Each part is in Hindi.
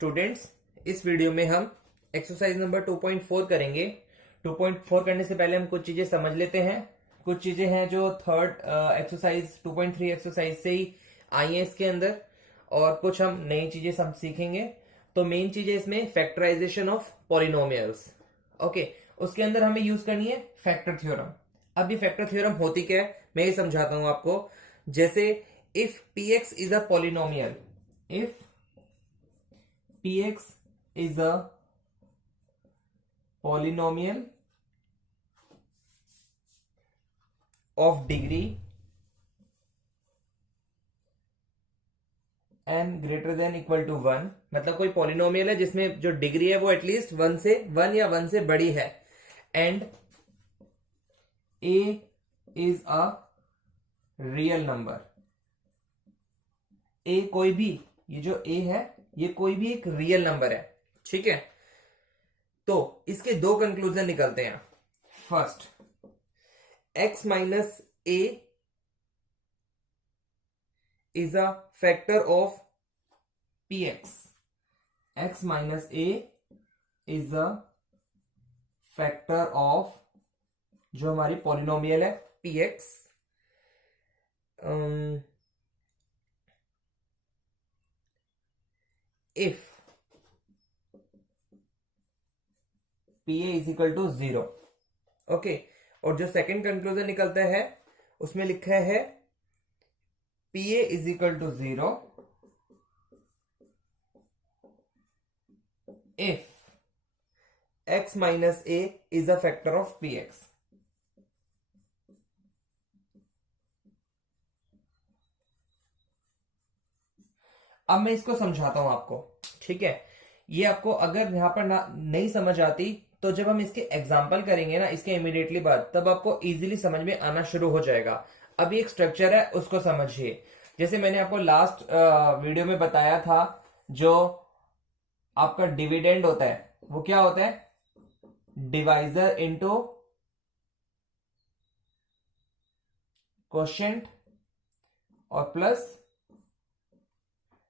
स्टूडेंट्स, इस वीडियो में हम एक्सरसाइज नंबर 2.4 करेंगे। 2.4 करने से पहले हम कुछ चीजें समझ लेते हैं। कुछ चीजें हैं जो थर्ड एक्सरसाइज 2.3 एक्सरसाइज से ही आई हैं इसके अंदर, और कुछ हम नई चीजें सब सीखेंगे। तो मेन चीजें इसमें फैक्टराइजेशन ऑफ पॉलिनोमियल्स। ओके, उसके अंदर हमें यूज करनी है फैक्टर थ्योरम। अब ये फैक्टर थ्योरम होती क्या है मैं ये समझाता हूं आपको। जैसे if px is a polynomial, if px is a polynomial of degree n greater than equal to 1, मतलब कोई पॉलिनोमियल है जिसमें जो डिग्री है वो एटलीस्ट 1 या 1 से बड़ी है, and a is a real number. a कोई भी, ये जो a है ये कोई भी एक रियल नंबर है, ठीक है। तो इसके दो कंक्लूजन निकलते हैं। First, x minus A is a factor of px। x minus A is a factor of जो हमारी पॉलिनोमियल है px। If pa is equal to 0। Okay, और जो सेकंड कंक्लूजन निकलता है उसमें लिखा है pa is equal to 0 if x minus a is a factor of px। अब मैं इसको समझाता हूं आपको, ठीक है। ये आपको अगर यहां पर नहीं समझ आती तो जब हम इसके एग्जाम्पल करेंगे ना इसके इमीडिएटली बाद, तब आपको इजीली समझ में आना शुरू हो जाएगा। अभी एक स्ट्रक्चर है उसको समझिए। जैसे मैंने आपको लास्ट वीडियो में बताया था, जो आपका डिविडेंड होता है वो क्या होता है, डिवाइजर इनटू क्वोशिएंट और प्लस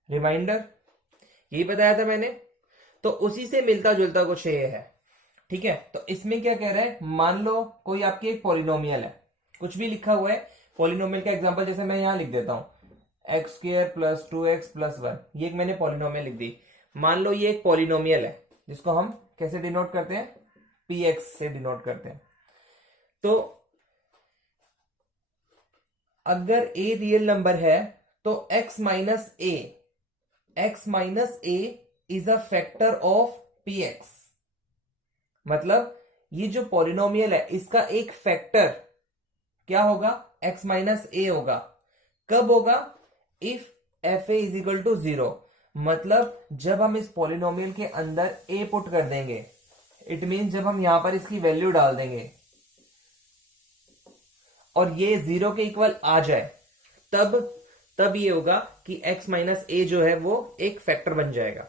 रिमाइंडर, यही बताया था मैंने। तो उसी से मिलता जुलता कुछ ये है, ठीक है। तो इसमें क्या कह रहा है, मान लो कोई आपकी एक पॉलिनोमियल है, कुछ भी लिखा हुआ है। पॉलिनोमियल का एग्जांपल जैसे मैं यहां लिख देता हूं x square plus 2x plus 1, ये एक मैंने पॉलिनोमियल लिख दी। मान लो ये एक पॉलिनोमियल है जिसको हम कैसे डिनोट करते हैं, px से डिनोट करते हैं। तो अगर a रियल नंबर है तो x minus A is a factor of px। मतलब ये जो पॉलिनोमियल है इसका एक फैक्टर क्या होगा, x माइनस ए होगा। कब होगा, if F A is equal to 0। मतलब जब हम इस पॉलिनोमियल के अंदर a पुट कर देंगे, इट मीन जब हम यहां पर इसकी वैल्यू डाल देंगे और ये 0 के इक्वल आ जाए, तब ये होगा कि x माइनस ए जो है वो एक फैक्टर बन जाएगा।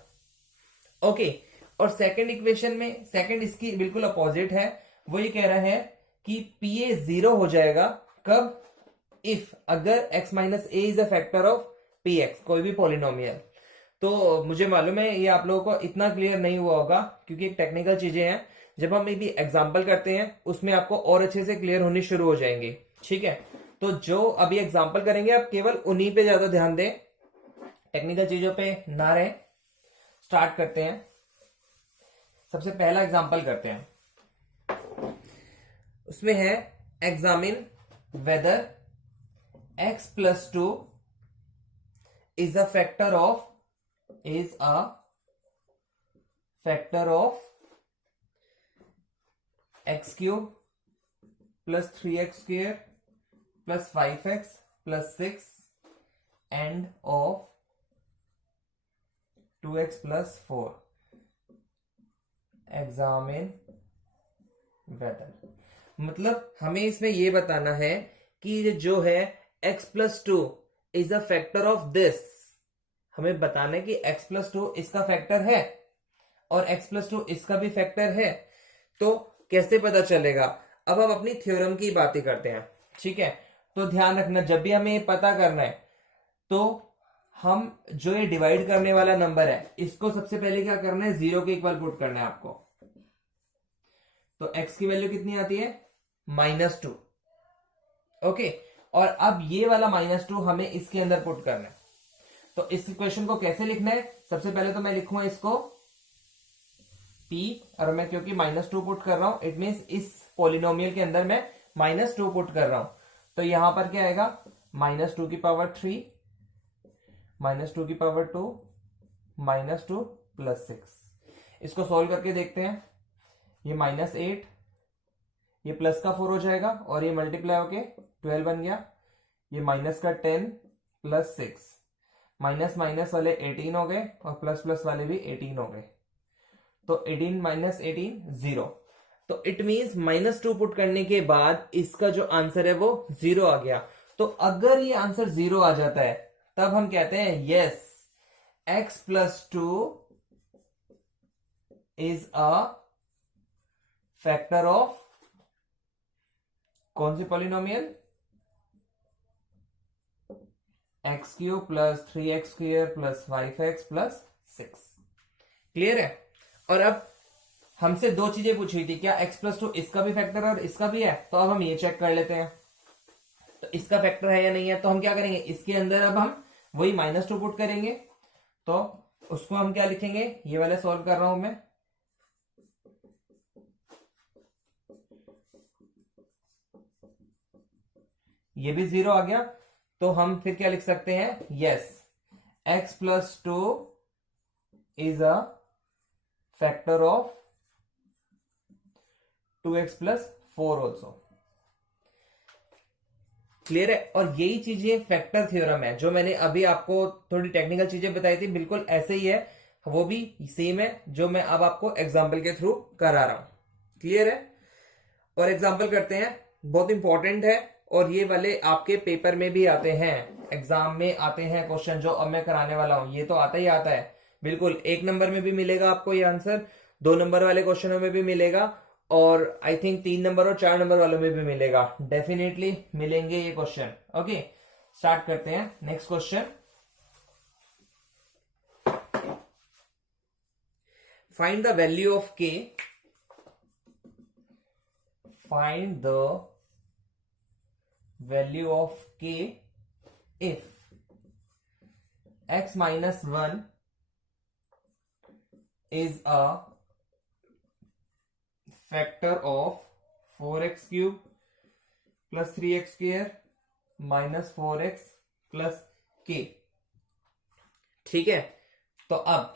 ओके, और सेकंड इक्वेशन में सेकंड इसकी बिल्कुल अपोजिट है। वो ये कह रहा है कि pa 0 हो जाएगा कब, इफ अगर x minus A is a factor of px, कोई भी पॉलिनोमियल। तो मुझे मालूम है ये आप लोगों को इतना क्लियर नहीं हुआ होगा क्योंकि एक टेक्निकल चीजें हैं। जब हम भी एग्जाम्पल करते हैं उसमें आपको और अच्छे से क्लियर होनी शुरू हो जाएंगी, ठीक है। तो जो अभी एग्जाम्पल करेंगे आप केवल उन्हीं पे ज्यादा ध्यान दें, टेक्निकल चीजों पे ना रहें। स्टार्ट करते हैं, सबसे पहला एग्जाम्पल करते हैं। उसमें है examine whether x plus 2 is a factor of x cube plus 3x square plus 5x plus 6 and of 2x plus 4। Examine whether मतलब हमें इसमें यह बताना है कि जो है x plus 2 is a factor of this. हमें बताना है कि x प्लस 2 इसका फैक्टर है और x प्लस 2 इसका भी फैक्टर है। तो कैसे पता चलेगा, अब हम अपनी थ्योरम की बातें करते हैं, ठीक है। तो ध्यान रखना, जब भी हमें पता करना है तो हम जो ये डिवाइड करने वाला नंबर है इसको सबसे पहले क्या करना है, 0 के इक्वल पुट करना है आपको। तो x की वैल्यू कितनी आती है, -2। ओके, और अब ये वाला -2 हमें इसके अंदर पुट करना है। तो इस इक्वेशन को कैसे लिखना है, सबसे पहले तो मैं लिखूंगा इसको p, और मैं क्योंकि -2 पुट कर रहा हूं इट मीन्स इस पॉलिनोमियल के अंदर मैं -2 पुट कर रहा हूं। तो यहां पर क्या आएगा, -2 की पावर 3, -2 की पावर 2, -2 + 6। इसको सॉल्व करके देखते हैं। ये -8, ये प्लस का 4 हो जाएगा और ये मल्टीप्लाई होके 12 बन गया। ये माइनस का 10 + 6, माइनस माइनस वाले 18 हो गए और प्लस प्लस वाले भी 18 हो गए। तो 18 - 18 0। तो इट मींस -2 पुट करने के बाद इसका जो आंसर है वो 0 आ गया। तो अगर ये आंसर 0 आ जाता है तब हम कहते हैं yes, x + 2 is a factor of कौन सी polynomial, x³ + 3x² + 5x + 6। Clear है। और अब हमसे दो चीजें पूछी थी, क्या x + 2 इसका भी फैक्टर है और इसका भी है। तो अब हम ये चेक कर लेते हैं, तो इसका फैक्टर है या नहीं है। तो हम क्या करेंगे, इसके अंदर अब हम वही -2 पुट करेंगे। तो उसको हम क्या लिखेंगे, ये वाला सॉल्व कर रहा हूं मैं। ये भी 0 आ गया। तो हम फिर क्या लिख सकते हैं, yes, x + 2 is a factor of 2x + 4 also. Clear है। और यही चीजें फैक्टर थ्योरम है जो मैंने अभी आपको थोड़ी टेक्निकल चीजें बताई थी, बिल्कुल ऐसे ही है, वो भी सेम है जो मैं अब आपको एग्जाम्पल के थ्रू करा रहा हूं। क्लियर है। और एग्जाम्पल करते हैं, बहुत इंपॉर्टेंट है और ये वाले आपके पेपर में भी आते हैं, एग्जाम में आते हैं क्वेश्चन जो अब मैं कराने वाला हूं। ये तो आता ही आता है, बिल्कुल 1 नंबर में भी मिलेगा आपको ये आंसर, 2 नंबर वाले क्वेश्चनों में भी मिलेगा, और आई थिंक 3 नंबर और 4 नंबर वालों में भी मिलेगा। डेफिनेटली मिलेंगे ये क्वेश्चन। ओके, स्टार्ट करते हैं। Next question, find the value of k, find the value of k if x - 1 is a factor of 4x³ + 3x² - 4x + k। ठीक है। तो अब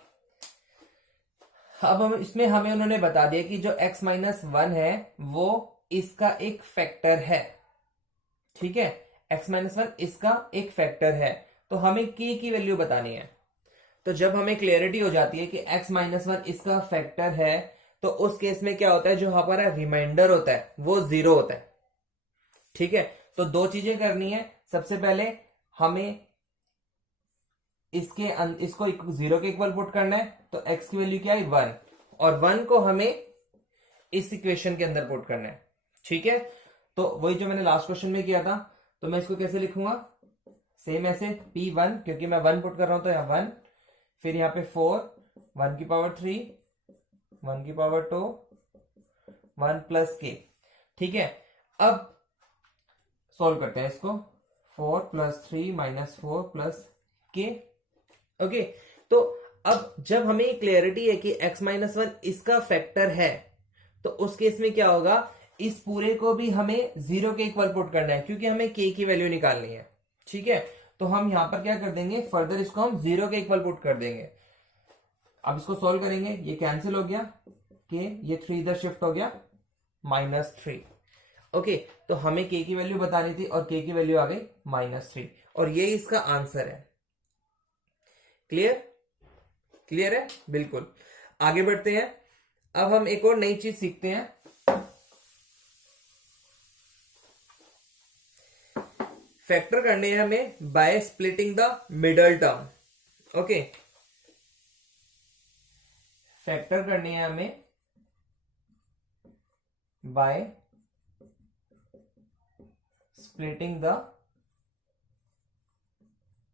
हम इसमें हमें उन्होंने बता दिया कि जो x - 1 है वो इसका एक फैक्टर है। ठीक है, x - 1 इसका एक फैक्टर है। तो हमें k की वैल्यू बतानी है। तो जब हमें क्लियरिटी हो जाती है कि x - 1 इसका फैक्टर है, तो उस केस में क्या होता है, जो हमारा रिमाइंडर होता है वो 0 होता है। ठीक है। तो दो चीजें करनी है, सबसे पहले हमें इसको 0 के इक्वल पुट करना है। तो x की वैल्यू क्या है, 1, और 1 को हमें इस इक्वेशन के अंदर पुट करना है। ठीक है। तो वही जो मैंने लास्ट क्वेश्चन में किया था, तो मैं इसको कैसे लिखूंगा, सेम ऐसे p1, क्योंकि मैं 1 पुट कर रहा हूं तो यहां 1, फिर यहां पे 4, 1 की पावर 3, 1 की पावर 2, 1 + k। ठीक है। अब सॉल्व करते हैं इसको, 4 + 3 - 4 + k। ओके। तो अब जब हमें क्लियरिटी है कि x - 1 इसका फैक्टर है, तो उस केस में क्या होगा, इस पूरे को भी हमें 0 के इक्वल पुट करना है, क्योंकि हमें k की वैल्यू निकालनी है। ठीक है। तो हम यहां पर क्या कर देंगे, फर्दर इसको हम 0 के इक्वल पुट कर देंगे। अब इसको सॉल्व करेंगे, ये कैंसिल हो गया, k, ये 3 इधर शिफ्ट हो गया, -3। ओके। तो हमें k की वैल्यू बतानी थी और k की वैल्यू आ गई -3, और ये इसका आंसर है। क्लियर, क्लियर है, बिल्कुल। आगे बढ़ते हैं। अब हम एक और नई चीज सीखते हैं, फैक्टर करने हैं हमें by splitting the middle term. Okay, factor करने हैं हमें by splitting the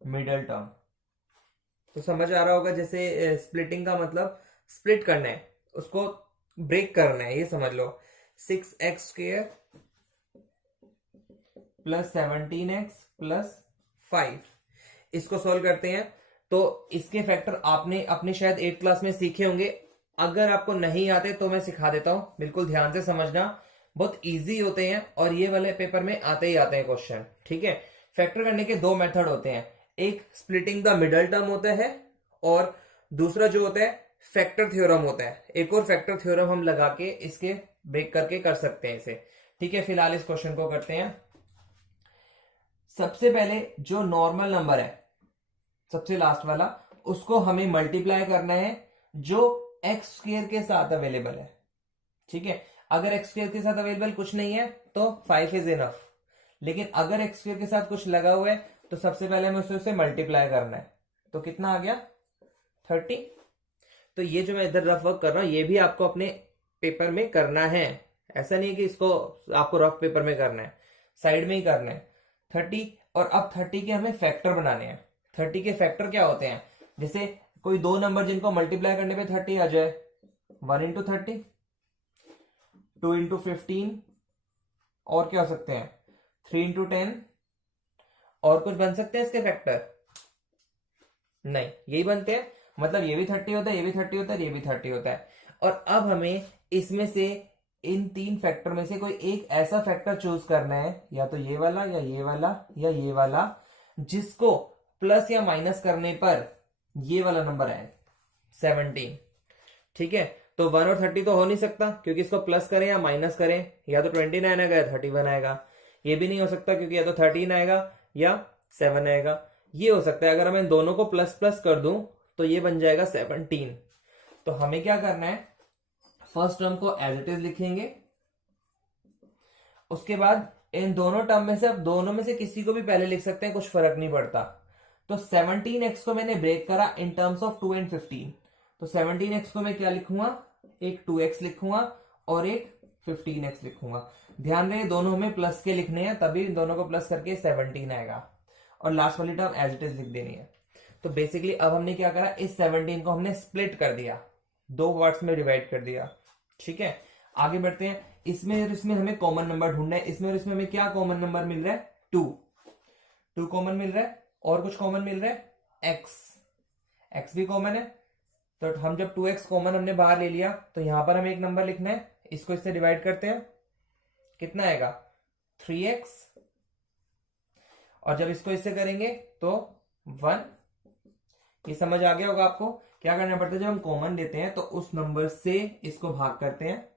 middle term. तो समझ आ रहा होगा, जैसे स्प्लिटिंग का मतलब स्प्लिट करना है, उसको ब्रेक करना है, ये समझ लो। 6x² प्लस 17x+5, इसको सॉल्व करते हैं। तो इसके फैक्टर आपने अपने शायद 8th क्लास में सीखे होंगे। अगर आपको नहीं आते तो मैं सिखा देता हूं, बिल्कुल ध्यान से समझना, बहुत इजी होते हैं और ये वाले पेपर में आते ही आते हैं क्वेश्चन, ठीक है। फैक्टर करने के दो मेथड होते हैं, एक स्प्लिटिंग द मिडल टर्म होता है और दूसरा जो होता है फैक्टर थ्योरम होता है। एक और फैक्टर थ्योरम हम लगा के इसके ब्रेक करके कर सकते हैं इसे, ठीक है। फिलहाल इस क्वेश्चन को करते हैं। सबसे पहले जो नॉर्मल नंबर है, सबसे लास्ट वाला, उसको हमें मल्टीप्लाई करना है जो x² के साथ अवेलेबल है, ठीक है। अगर x² के साथ अवेलेबल कुछ नहीं है तो 5 इज इनफ, लेकिन अगर x² के साथ कुछ लगा हुआ है तो सबसे पहले हमें उसे मल्टीप्लाई करना है। तो कितना आ गया? 30। तो ये जो मैं इधर रफ वर्क कर रहा हूं ये भी आपको अपने पेपर में करना है, ऐसा नहीं है कि इसको आपको रफ पेपर में करना है, साइड में ही करना है। 30, और अब 30 के हमें फैक्टर बनाने हैं। 30 के फैक्टर क्या होते हैं? जैसे कोई दो नंबर जिनको मल्टीप्लाई करने पे 30 आ जाए, 1 इंटू 30, 2 इंटू 15, और क्या हो सकते हैं 3 इंटू 10, और कुछ बन सकते हैं इसके फैक्टर? नहीं, यही बनते हैं। मतलब ये भी 30 होता है, ये भी 30 होता है, ये भी 30 होता है। और अब हमें इसमें से इन तीन फैक्टर में से कोई एक ऐसा फैक्टर चूज करना है, या तो ये वाला या ये वाला या ये वाला, जिसको प्लस या माइनस करने पर ये वाला नंबर आए 17, ठीक है। तो 1 और 30 तो हो नहीं सकता, क्योंकि इसको प्लस करें या माइनस करें, या तो 29 आएगा या 31 आएगा। ये भी नहीं हो सकता क्योंकि या तो 13 आएगा या 7 आएगा। ये हो सकता है अगर मैं इन दोनों को प्लस प्लस कर दूं तो ये बन जाएगा 17। तो हमें क्या करना है, फर्स्ट टर्म को एज इट इज लिखेंगे, उसके बाद इन दोनों टर्म में से, अब दोनों में से किसी को भी पहले लिख सकते हैं, कुछ फर्क नहीं पड़ता। तो 17x को मैंने ब्रेक करा इन टर्म्स ऑफ 2 एंड 15। तो 17x को मैं क्या लिखूंगा, एक 2x लिखूंगा और एक 15x लिखूंगा। ध्यान रहे दोनों हमें प्लस के लिखने हैं, तभी इन दोनों को प्लस करके 17 आएगा, और लास्ट वाली टर्म एज इट इज लिख देनी है। तो बेसिकली अब हमने क्या करा, इस 17 को हमने स्प्लिट कर दिया, दो पार्ट्स में डिवाइड कर दिया, ठीक है। आगे बढ़ते हैं। इसमें और इसमें हमें कॉमन नंबर ढूंढना है। इसमें और इसमें हमें क्या कॉमन नंबर मिल रहा है? 2 कॉमन मिल रहा है, और कुछ कॉमन मिल रहा है, x भी कॉमन है। तो हम जब 2x कॉमन हमने बाहर ले लिया तो यहां पर हमें एक नंबर लिखना है, इसको इससे डिवाइड करते हैं, कितना आएगा 3x, और जब इसको इससे करेंगे तो 1। ये समझ आ गया होगा आपको। क्या करना पड़ता है, जब हम कॉमन लेते हैं तो उस नंबर से इसको भाग करते हैं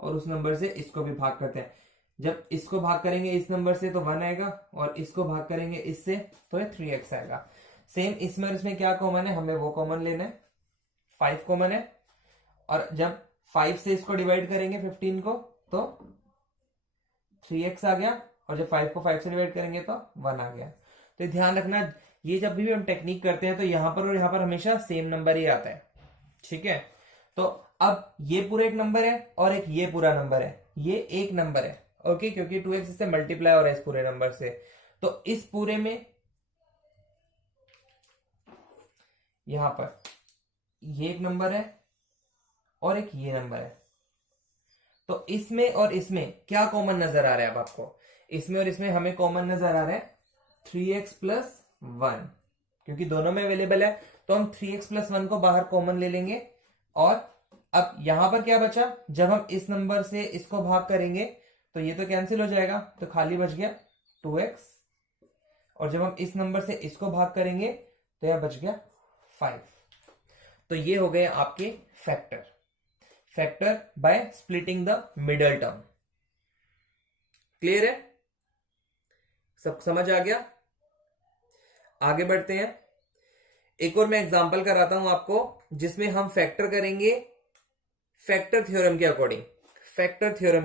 और उस नंबर से इसको भी भाग करते हैं। जब इसको भाग करेंगे इस नंबर से तो 1 आएगा, और इसको भाग करेंगे इससे तो ये 3x आएगा। सेम इसमें और इसमें क्या कॉमन है, हमें वो कॉमन लेना है, 5 कॉमन है। और जब 5 से इसको डिवाइड करेंगे 15 को तो 3x आ गया, और जब 5 को 5 से डिवाइड करेंगे तो 1 आ गया। तो ध्यान रखना, ये जब भी हम टेक्निक करते हैं तो यहां पर और यहां पर हमेशा सेम नंबर ही आता है, ठीक है। तो अब ये पूरा एक नंबर है और एक ये पूरा नंबर है, ये एक नंबर है, ओके, क्योंकि 2x इससे मल्टीप्लाई हो रहा है इस पूरे नंबर से। तो इस पूरे में यहां पर ये एक नंबर है और एक ये नंबर है। तो इसमें और इसमें क्या कॉमन नजर आ रहा है अब आपको? इसमें और इसमें हमें कॉमन नजर आ रहा है 3x+1, क्योंकि दोनों में अवेलेबल है। तो हम 3x+1 को बाहर कॉमन ले लेंगे, और अब यहां पर क्या बचा, जब हम इस नंबर से इसको भाग करेंगे तो ये तो कैंसिल हो जाएगा, तो खाली बच गया 2x, और जब हम इस नंबर से इसको भाग करेंगे तो यह बच गया 5। तो ये हो गए आपके factor by splitting the middle term. Clear है? सब समझ आ गया? आगे बढ़ते हैं। एक और मैं एग्जांपल कराता हूं आपको, जिसमें हम फैक्टर करेंगे फैक्टर थ्योरम के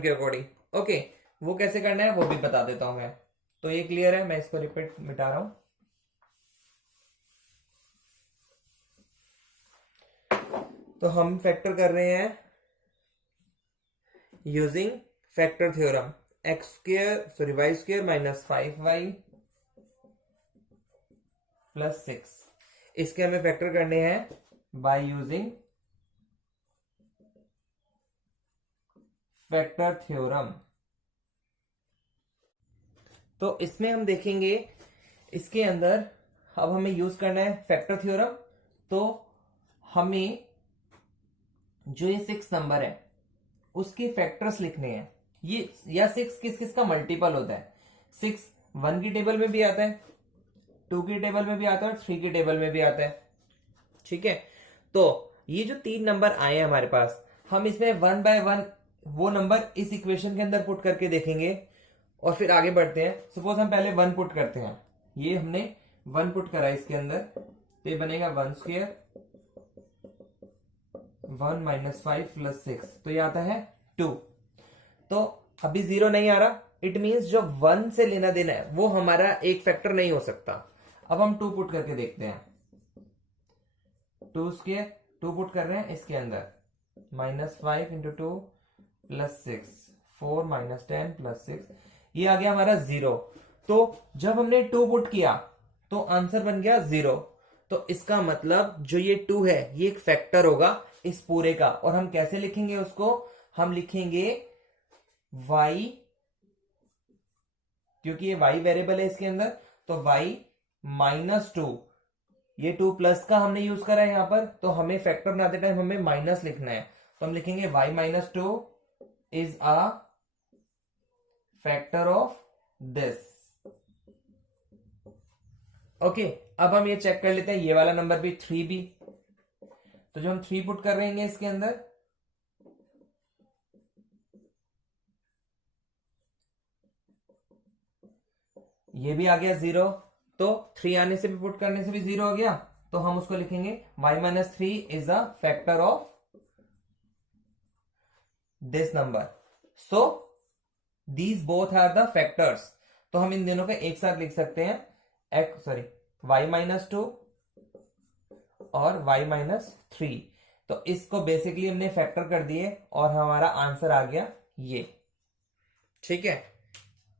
अकॉर्डिंग, ओके। वो कैसे करना है वो भी बता देता हूं मैं। तो ये क्लियर है, मैं इसको रिपीट मिटा रहा हूं। तो हम फैक्टर कर रहे हैं using factor theorem, y² - 5y + 6। इसके हमें फैक्टर करने हैं बाय यूजिंग फैक्टर थ्योरम। तो इसमें हम देखेंगे इसके अंदर अब हमें यूज करना है फैक्टर थ्योरम। तो हमें जो ये 6 नंबर है उसके फैक्टर्स लिखने हैं। ये या 6 किस किस का मल्टीपल होता है। 6 1 की टेबल में भी आता है, 2 की टेबल में भी आता है और 3 की टेबल में भी आता है। ठीक है, तो ये जो 3 नंबर आए हैं हमारे पास, हम इसमें 1 बाय 1 वो नंबर इस इक्वेशन के अंदर पुट करके देखेंगे और फिर आगे बढ़ते हैं। सपोज हम पहले 1 पुट करते हैं, ये हमने 1 पुट करा इसके अंदर, तो ये बनेगा 1 स्क्वायर 1 माइनस 5 प्लस 6, तो ये आता है 2। तो अभी 0 नहीं आ रहा, इट मींस जो 1 से लेना देना है वो हमारा एक फैक्टर नहीं हो सकता। अब हम 2 पुट करके देखते हैं। 2 स्क्वायर 2 पुट कर रहे हैं इसके अंदर, minus 5 into 2 plus 6, 4 minus 10 plus 6, ये आ गया हमारा 0। तो जब हमने 2 पुट किया तो आंसर बन गया 0। तो इसका मतलब जो ये 2 है ये एक फैक्टर होगा इस पूरे का। और हम कैसे लिखेंगे उसको, हम लिखेंगे y, क्योंकि ये y वेरिएबल है इसके अंदर, तो y माइनस 2, ये 2 प्लस का हमने यूज करा है यहां पर, तो हमें फैक्टर बनाते टाइम हमें माइनस लिखना है, तो हम लिखेंगे y minus 2 is a factor of this. Okay, अब हम ये चेक कर लेते हैं ये वाला नंबर भी 3 भी। तो जो हम 3 पुट कर रहेंगे इसके अंदर, ये भी आ गया 0, तो 3 आने से भी पुट करने से भी 0 हो गया, तो हम उसको लिखेंगे y minus 3 is a factor of this number. So these both are the factors. तो हम इन दोनों को एक साथ लिख सकते हैं, y माइनस 2 और y माइनस 3। तो इसको बेसिकली हमने फैक्टर कर दिए और हमारा आंसर आ गया ये। ठीक है,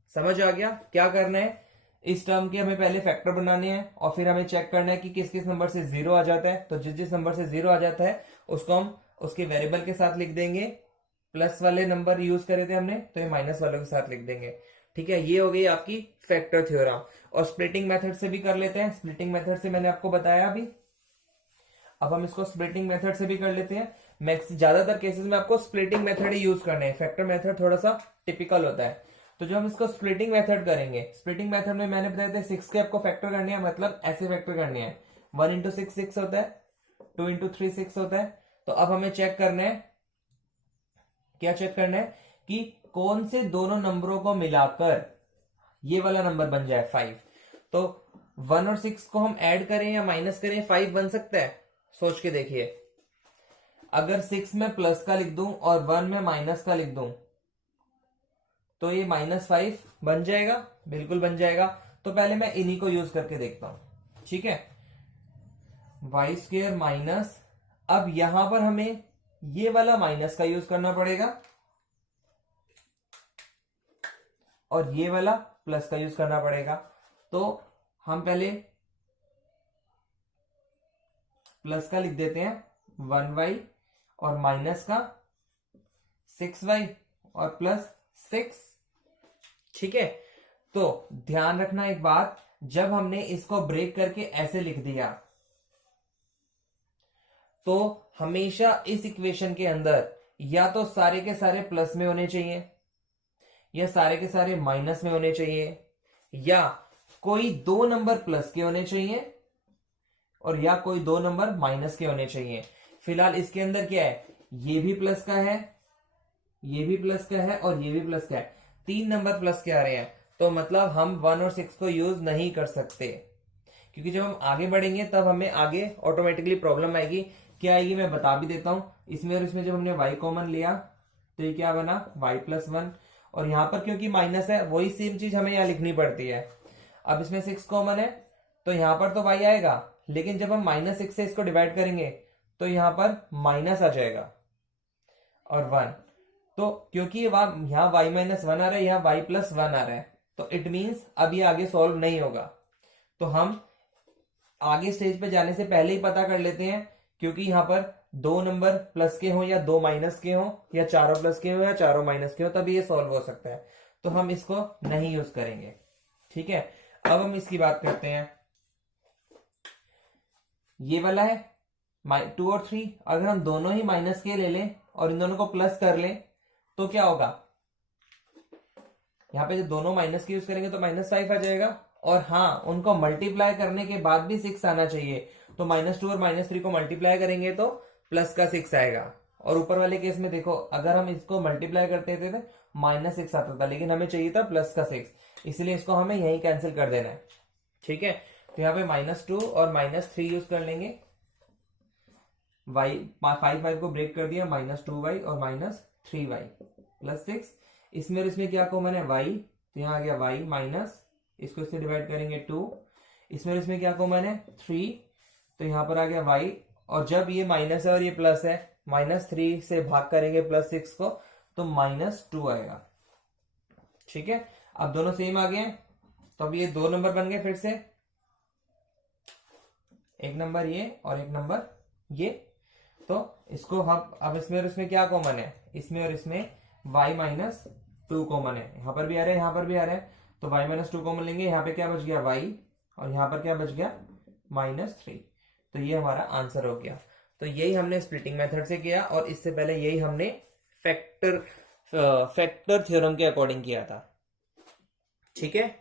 समझ आ गया क्या करना है। इस टर्म के हमें पहले फैक्टर बनाने हैं और फिर हमें चेक करना है कि किस किस नंबर से 0 आ जाता है। तो जिस जिस नंबर से 0 आ जाता है उसको हम उसके वेरिएबल के साथ लिख देंगे। प्लस वाले नंबर यूज करे थे हमने, तो ये माइनस वालों के साथ लिख देंगे। ठीक है, ये हो गई आपकी फैक्टर थ्योरम। और स्प्लिटिंग मेथड से भी कर लेते हैं। स्प्लिटिंग मेथड से मैंने आपको बताया अभी, अब हम इसको स्प्लिटिंग मेथड से भी कर लेते हैं। मैक्स ज्यादातर केसेस में आपको स्प्लिटिंग मेथड ही यूज करना है, फैक्टर मेथड थोड़ा सा टिपिकल होता है। तो जो हम इसको स्प्लिटिंग मेथड करेंगे, स्प्लिटिंग मेथड में मैंने बताया था 6 के आपको फैक्टर करने हैं, मतलब ऐसे फैक्टर करने हैं। 1 इंटू 6 6 होता है, 2 इंटू 3 6 होता है। तो अब हमें चेक करना है, क्या चेक करना है कि कौन से दोनों नंबरों को मिलाकर ये वाला नंबर बन जाए 5। तो 1 और 6 को हम ऐड करें या माइनस करें, 5 बन सकता है। सोच के देखिए, अगर 6 में प्लस का लिख दूं और 1 में माइनस का लिख दूं तो ये -5 बन जाएगा, बिल्कुल बन जाएगा। तो पहले मैं इन्हीं को यूज करके देखता हूं। ठीक है, वाई स्क्वेयर माइनस, अब यहां पर हमें ये वाला माइनस का यूज करना पड़ेगा और ये वाला प्लस का यूज करना पड़ेगा। तो हम पहले प्लस का लिख देते हैं 1y और माइनस का 6y और प्लस 6। ठीक है, तो ध्यान रखना एक बात, जब हमने इसको ब्रेक करके ऐसे लिख दिया तो हमेशा इस इक्वेशन के अंदर या तो सारे के सारे प्लस में होने चाहिए या सारे के सारे माइनस में होने चाहिए या कोई 2 नंबर प्लस के होने चाहिए और या कोई 2 नंबर माइनस के होने चाहिए। फिलहाल इसके अंदर क्या है, ये भी प्लस का है, ये भी प्लस का है और ये भी प्लस का है, 3 नंबर प्लस के आ रहे हैं। तो मतलब हम 1 और 6 को यूज नहीं कर सकते, क्योंकि जब हम आगे बढ़ेंगे तब हमें आगे ऑटोमेटिकली प्रॉब्लम आएगी। क्या आएगी मैं बता भी देता हूं। इसमें और इसमें जब हमने y कॉमन लिया तो ये क्या बना y प्लस 1, और यहां पर क्योंकि माइनस है वही सेम चीज हमें यहां लिखनी पड़ती है। अब इसमें 6 कॉमन है तो यहां पर तो y आएगा, लेकिन जब हम -6 से इसको डिवाइड करेंगे तो यहां पर माइनस आ जाएगा और 1। तो क्योंकि यहाँ y माइनस 1 आ रहा है, यहाँ y प्लस 1 आ रहा है, तो इट मीन्स अब ये आगे सॉल्व नहीं होगा। तो हम आगे स्टेज पे जाने से पहले ही पता कर लेते हैं, क्योंकि यहाँ पर दो नंबर प्लस के हो या दो माइनस के हो या चारों प्लस के हो या चारों माइनस के हो, तभी ये सॉल्व हो सकता है। तो हम इसको नहीं यूज करेंगे। ठीक है, अब हम इसकी बात करते हैं। ये वाला है 2 और 3, अगर हम दोनों ही माइनस के ले लें और इन दोनों को प्लस कर लें तो क्या होगा, यहाँ पे जब दोनों माइनस के यूज करेंगे तो -5 आ जाएगा। और हाँ, उनको मल्टीप्लाई करने के बाद भी 6 आना चाहिए, तो -2 और -3 को मल्टीप्लाई करेंगे तो प्लस का 6 आएगा। और ऊपर वाले केस में देखो, अगर हम इसको मल्टीप्लाई करते थे तो -6 आता था, लेकिन हमें चाहिए था प्लस का 6, इसलिए इसको हमें यही कैंसिल कर देना है। ठीक है, तो यहाँ पे -2 और -3 यूज कर लेंगे। y 5 को ब्रेक कर दिया, -2y और -3y प्लस 6। इसमें और इसमें क्या कॉमन है, y, तो यहाँ आ गया y माइनस, इसको इससे डिवाइड करेंगे 2। इसमें और इसमें क्या कॉमन है, 3, तो यहाँ पर आ गया y। और जब ये माइनस है और ये प्लस है, -3 से भाग करेंगे +6 को, तो -2 आएगा। ठीक है, अब दोनों सेम आ गए, तो अब ये दो नंबर बन गए फिर से, एक नंबर ये और एक नंबर ये। तो इसको हम अब इसमें और इसमें क्या कॉमन है, इसमें और इसमें y -2 कॉमन है, यहां पर भी आ रहा है यहां पर भी आ रहा है, तो y -2 कॉमन लेंगे। यहाँ पे क्या बच गया y, और यहाँ पर क्या बच गया -3। तो ये हमारा आंसर हो गया। तो यही हमने स्प्लिटिंग मेथड से किया, और इससे पहले यही हमने फैक्टर थ्योरम के अकॉर्डिंग किया था। ठीक है,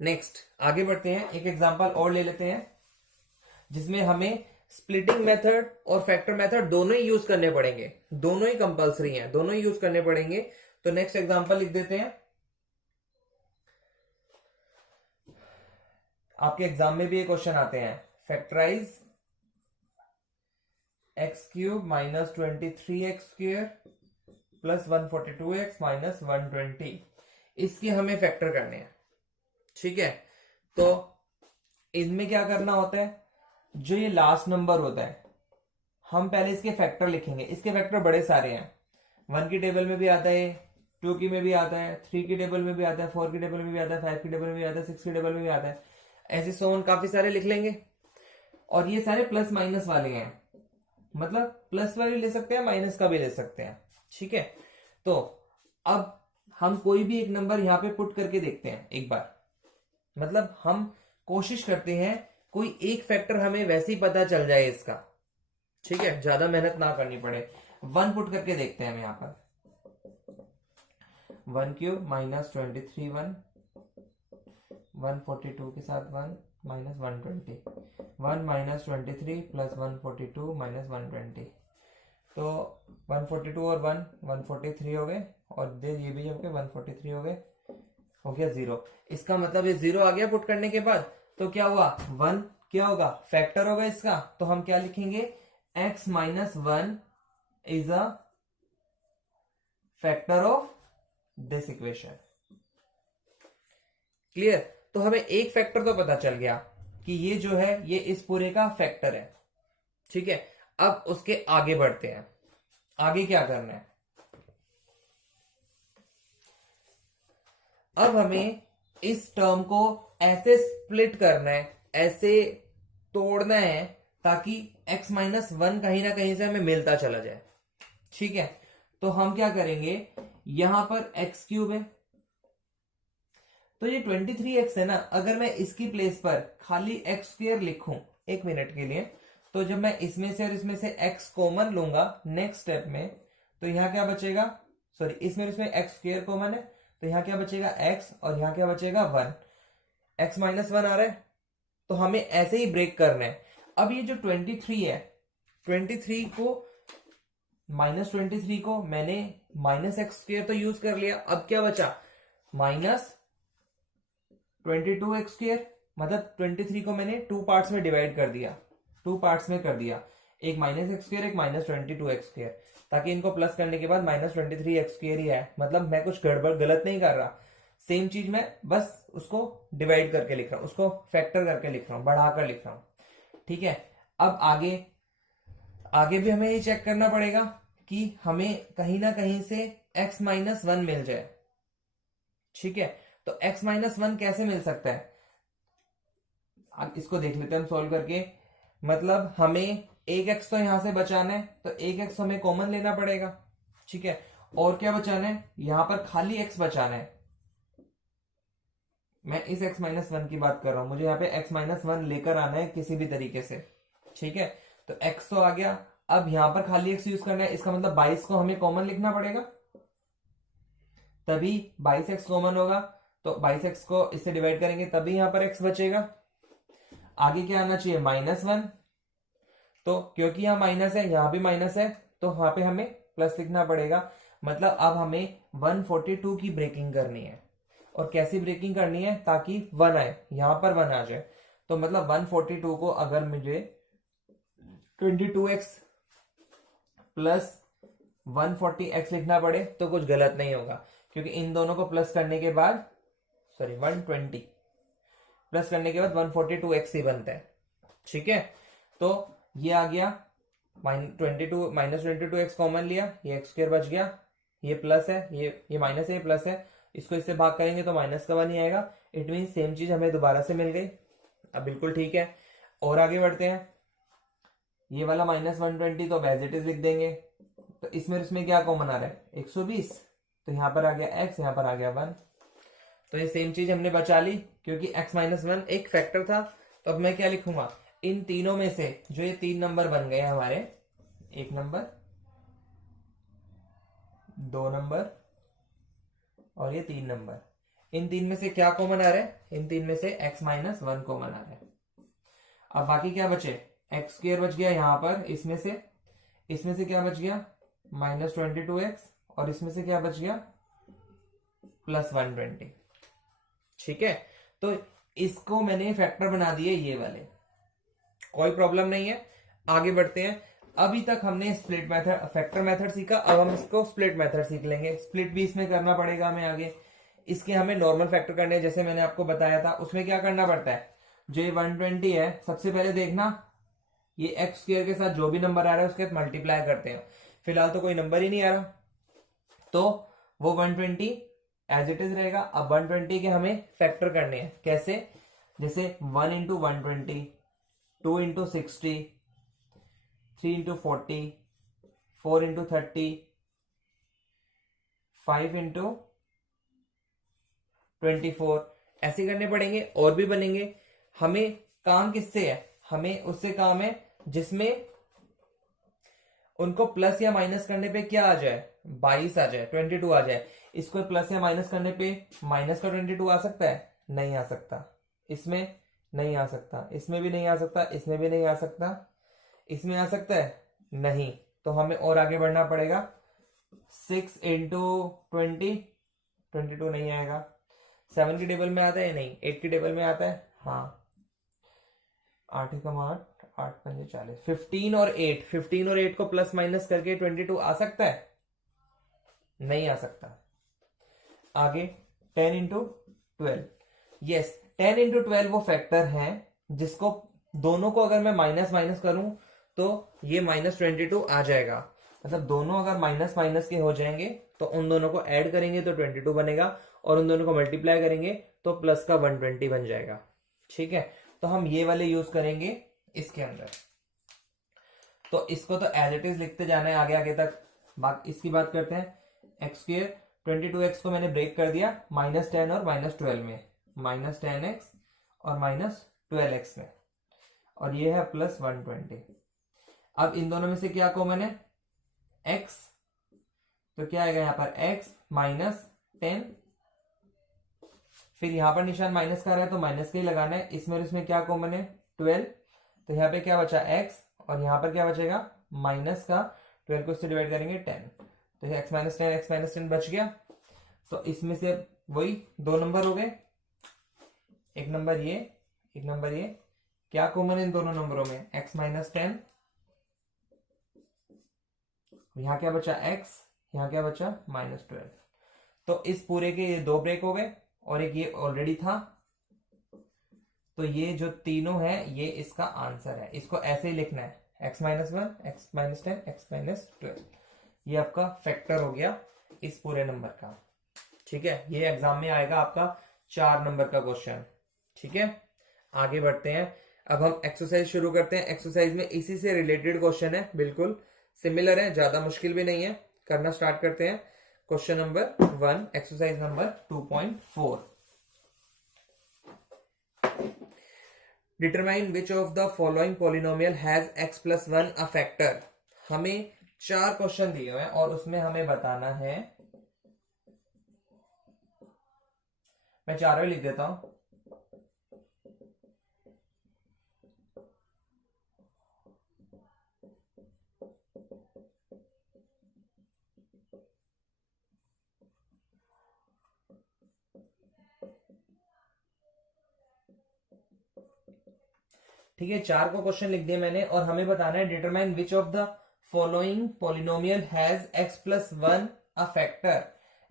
नेक्स्ट आगे बढ़ते हैं, एक एग्जांपल और ले लेते हैं जिसमें हमें स्प्लिटिंग मेथड और फैक्टर मेथड दोनों ही यूज करने पड़ेंगे, दोनों ही कंपलसरी हैं, दोनों ही यूज करने पड़ेंगे। तो नेक्स्ट एग्जांपल लिख देते हैं। आपके एग्जाम में भी ये क्वेश्चन आते हैं, factorise x³ -23x² plus 142x -120, इसके हमें फैक्टर करने हैं। ठीक है, तो इनमें क्या करना होता है, जो ये लास्ट नंबर होता है, हम पहले इसके फैक्टर लिखेंगे। इसके फैक्टर बड़े सारे हैं, 1 की टेबल में भी आता है, 2 की में भी आता है, 3 की टेबल में भी आता है, 4 की टेबल में भी आता है, 5 की टेबल में भी आता है, 6 की टेबल में भी आता है, ऐसे सोन काफी सारे लिख लेंगे। और ये सारे प्लस माइनस वाले हैं, मतलब प्लस वाले ले सकते हैं, माइनस का भी ले सकते हैं। ठीक है, तो अब हम कोई भी एक नंबर यहां पे पुट करके देखते हैं एक बार, मतलब हम कोशिश करते हैं कोई एक फैक्टर हमें वैसे ही पता चल जाए इसका। ठीक है, ज्यादा मेहनत ना करनी पड़े। 1 पुट करके देखते हैं हम यहाँ पर, 1³ -23 1, 142 के साथ 1 -120, 1 -23 प्लस 142 -120, तो 142 और 1 143 हो गए, और ये भी हो गए 143 हो गया 0। इसका मतलब ये 0 आ गया पुट करने के बाद, तो क्या हुआ, 1 क्या होगा, फैक्टर होगा इसका। तो हम क्या लिखेंगे, x -1 is a factor of this equation. Clear, तो हमें एक फैक्टर तो पता चल गया कि ये जो है ये इस पूरे का फैक्टर है। ठीक है, अब उसके आगे बढ़ते हैं, आगे क्या करना है। अब हमें इस टर्म को ऐसे स्प्लिट करना है, ऐसे तोड़ना है, ताकि x -1 कहीं ना कहीं से हमें मिलता चला जाए। ठीक है, तो हम क्या करेंगे, यहां पर x³ है, तो ये 23x है ना, अगर मैं इसकी प्लेस पर खाली x² लिखूं एक मिनट के लिए, तो जब मैं इसमें से और इसमें से x कॉमन लूंगा नेक्स्ट स्टेप में, तो यहां क्या बचेगा, सॉरी इसमें और इसमें x² कॉमन है, तो यहां क्या बचेगा x, और यहां क्या बचेगा 1, x -1 आ रहा है, तो हमें ऐसे ही ब्रेक करना है। अब ये जो 23 है, 23 को मैंने -x² तो यूज कर लिया, अब क्या बचा, -22x², मतलब 23 को मैंने 2 पार्ट्स में डिवाइड कर दिया, 2 पार्ट्स में कर दिया, एक -x², एक -22x², ताकि इनको प्लस करने के बाद -23x² ही है, मतलब मैं कुछ गड़बड़ गलत नहीं कर रहा, सेम चीज मैं बस उसको डिवाइड करके लिख रहा हूं, उसको फैक्टर करके लिख रहा हूं, बढ़ाकर लिख रहा हूं। ठीक है, अब आगे भी हमें ये चेक करना पड़ेगा कि हमें कहीं ना कहीं से x -1 मिल जाए। ठीक है, तो x -1 कैसे मिल सकता है, अब इसको देख लेते हैं हम सॉल्व करके। मतलब हमें एक एक्स तो यहां से बचाना है, तो एक एक्स हमें कॉमन लेना पड़ेगा, ठीक है। और क्या बचाना है, यहां पर खाली एक्स बचाना है। मैं इस x माइनस वन की बात कर रहा हूं, मुझे यहाँ पे x माइनस वन लेकर आना है किसी भी तरीके से, ठीक है। तो x तो आ गया, अब यहां पर खाली x यूज करना है, इसका मतलब 22 को हमें कॉमन लिखना पड़ेगा, तभी 22x कॉमन होगा। तो 22x को इससे डिवाइड करेंगे तभी यहां पर x बचेगा। आगे क्या आना चाहिए, -1। तो क्योंकि यहां माइनस है, यहां भी माइनस है, तो वहां पे हमें प्लस लिखना पड़ेगा। मतलब अब हमें 142 की ब्रेकिंग करनी है। और कैसी ब्रेकिंग करनी है, ताकि 1 आए, यहां पर 1 आ जाए। तो मतलब 142 को अगर मुझे 22x प्लस 140x लिखना पड़े तो कुछ गलत नहीं होगा, क्योंकि इन दोनों को प्लस करने के बाद 120 प्लस करने के बाद 142x ही बनता है, ठीक है। तो ये आ गया -22x कॉमन लिया, ये x स्क्वायर बच गया, ये प्लस है, ये माइनस है, ये प्लस है, इसको इससे भाग करेंगे तो माइनस का 1 ही आएगा। इट मीन सेम चीज हमें दोबारा से मिल गई। अब बिल्कुल ठीक है, और आगे बढ़ते हैं। ये वाला -120 तो एज इट इज लिख देंगे। तो इसमें क्या कॉमन आ रहा है, 120, तो यहां पर आ गया x, यहां पर आ गया 1। तो ये सेम चीज हमने बचा ली, क्योंकि x माइनस वन एक फैक्टर था। तो अब मैं क्या लिखूंगा, इन तीनों में से जो ये 3 नंबर बन गए हमारे, 1 नंबर, 2 नंबर और ये 3 नंबर, इन 3 में से क्या कॉमन आ रहा है, इन 3 में से x माइनस वन कॉमन आ रहा है। अब बाकी क्या बचे, एक्स स्क्वायर बच गया यहां पर, इसमें से क्या बच गया, -22x, और इसमें से क्या बच गया, +120, ठीक है। तो इसको मैंने फैक्टर बना दिए ये वाले, कोई प्रॉब्लम नहीं है। आगे बढ़ते हैं। अभी तक हमने स्प्लिट मेथड, फैक्टर मेथड सीखा, अब हम इसको स्प्लिट मेथड सीख लेंगे। स्प्लिट भी इसमें करना पड़ेगा हमें आगे। इसके हमें नॉर्मल फैक्टर करने हैं, जैसे मैंने आपको बताया था। उसमें क्या करना पड़ता है, जो 120 है, सबसे पहले देखना ये एक्स स्क्वायर के साथ जो भी नंबर आ रहा है उसके साथ मल्टीप्लाई करते हैं। फिलहाल तो कोई नंबर ही नहीं आ रहा, तो वो 120 एज इट इज रहेगा। अब 120 के हमें फैक्टर करने हैं, कैसे, जैसे 1 into 120, 2 into 60, 3 into 40, 4 into 30, 5 into 24, ऐसे करने पड़ेंगे। और भी बनेंगे। हमें काम किससे है, हमें उससे काम है जिसमें उनको प्लस या माइनस करने पे क्या आ जाए, 22 आ जाए, 22 आ जाए। इसको प्लस या माइनस करने पे माइनस का 22 आ सकता है, नहीं आ सकता। इसमें नहीं आ सकता, इसमें भी नहीं आ सकता, इसमें भी नहीं आ सकता, इसमें आ सकता है, नहीं। तो हमें और आगे बढ़ना पड़ेगा। 6 इंटू 20, 22 नहीं आएगा। 7 की टेबल में आता है, नहीं। 8 की टेबल में आता है, हाँ। 8 एकम 8, 8 पंजे 40, 15 और 8 को प्लस माइनस करके 22 आ सकता है, नहीं आ सकता। आगे 10 इंटू 12, यस, 10 इंटू 12 वो फैक्टर है जिसको दोनों को अगर मैं माइनस माइनस करूं तो ये -22 आ जाएगा। मतलब दोनों अगर माइनस माइनस के हो जाएंगे तो उन दोनों को ऐड करेंगे तो 22 बनेगा, और उन दोनों को मल्टीप्लाई करेंगे तो प्लस का 120 बन जाएगा, ठीक है। तो हम ये वाले यूज करेंगे इसके अंदर। तो इसको तो एज इट इज लिखते जाना है आगे आगे तक। इसकी बात करते हैं। एक्स स्क्वायर 22x को मैंने ब्रेक कर दिया -10 और -12 में, -10x और -12x में, और ये है +120। अब इन दोनों में से क्या कॉमन है, x, तो क्या आएगा यहाँ पर, x -10, फिर यहां पर निशान माइनस का रहा है तो माइनस का ही लगाना है। इसमें और इसमें क्या कॉमन है, 12, तो यहाँ पे क्या बचा x, और यहाँ पर क्या बचेगा, माइनस का 12 को इससे डिवाइड करेंगे 10, तो ये x -10 बच गया। तो इसमें से वही 2 नंबर हो गए, एक नंबर ये, एक नंबर ये। क्या कॉमन है इन दोनों नंबरों में, x -10, यहां क्या बचा x, यहां क्या बचा -12। तो इस पूरे के ये 2 ब्रेक हो गए, और एक ये ऑलरेडी था। तो ये जो तीनों है ये इसका आंसर है। इसको ऐसे ही लिखना है, x -1, x -10, x -12। ये आपका फैक्टर हो गया इस पूरे नंबर का, ठीक है। ये एग्जाम में आएगा आपका 4 नंबर का क्वेश्चन, ठीक है। आगे बढ़ते हैं। अब हम एक्सरसाइज शुरू करते हैं। एक्सरसाइज में इसी से रिलेटेड क्वेश्चन है, बिल्कुल सिमिलर है, ज्यादा मुश्किल भी नहीं है। करना स्टार्ट करते हैं। Question number 1, exercise number 2.4। Determine which of the following polynomial has x plus 1 a factor. हमें 4 क्वेश्चन दिए हुए हैं और उसमें हमें बताना है, मैं चारों लिख देता हूं। ठीक है, 4 को क्वेश्चन लिख दिया मैंने और हमें बताना है determine which of the following polynomial has x plus 1 a factor.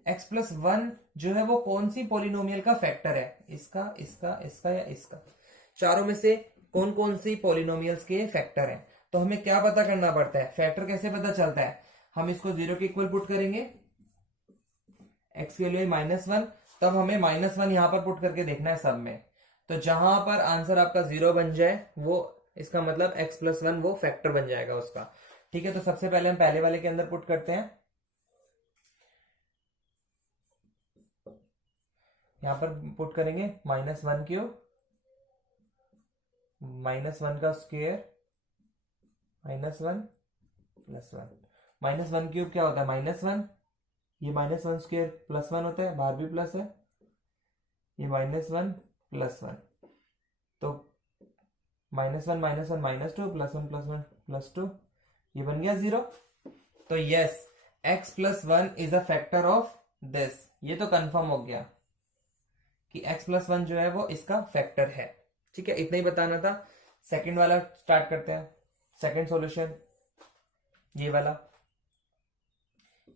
x plus 1 जो है वो कौन सी पॉलिनोमियल का फैक्टर है, इसका इसका इसका या इसका, चारों में से कौन कौन सी पॉलिनोमियल्स के फैक्टर हैं। तो हमें क्या पता करना पड़ता है, फैक्टर कैसे पता चलता है। हम इसको 0 के इक्वल पुट करेंगे, x के लिए -1, तब हमें -1 यहां पर पुट करके देखना है सब में। तो जहां पर आंसर आपका 0 बन जाए वो इसका मतलब x प्लस 1 वो फैक्टर बन जाएगा उसका। ठीक है, तो सबसे पहले हम पहले वाले के अंदर पुट करते हैं। यहां पर पुट करेंगे -1 क्यूब, -1 का स्क्वायर, -1 प्लस 1। -1 क्यूब क्या होता है, -1, ये -1 स्क्वायर +1 होता है, बाहर भी प्लस है, ये -1 प्लस 1, तो -1 -1 -2 +1 +1 +2, ये बन गया 0। तो yes, x plus 1 is a factor of this. ये तो कंफर्म हो गया कि x प्लस 1 जो है वो इसका फैक्टर है। ठीक है, इतना ही बताना था। सेकंड वाला स्टार्ट करते हैं। सेकंड सॉल्यूशन ये वाला,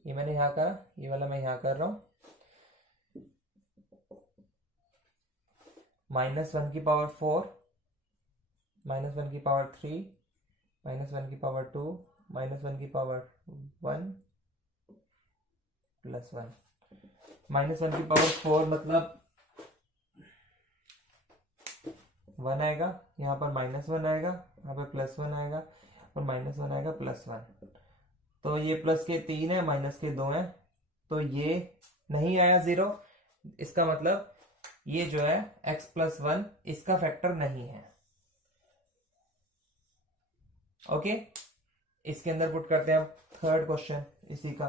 ये मैंने यहां करा, ये वाला मैं यहां कर रहा हूं। -1 की पावर 4, -1 की पावर 3, -1 की पावर 2, -1 की पावर 1 प्लस 1। -1 की पावर 4 मतलब 1 आएगा, यहाँ पर -1 आएगा, यहाँ पर +1 आएगा और -1 आएगा +1। तो ये प्लस के 3 है, माइनस के 2 है, तो ये नहीं आया 0। इसका मतलब ये जो है x प्लस 1 इसका फैक्टर नहीं है। ओके, इसके अंदर पुट करते हैं अब थर्ड क्वेश्चन इसी का।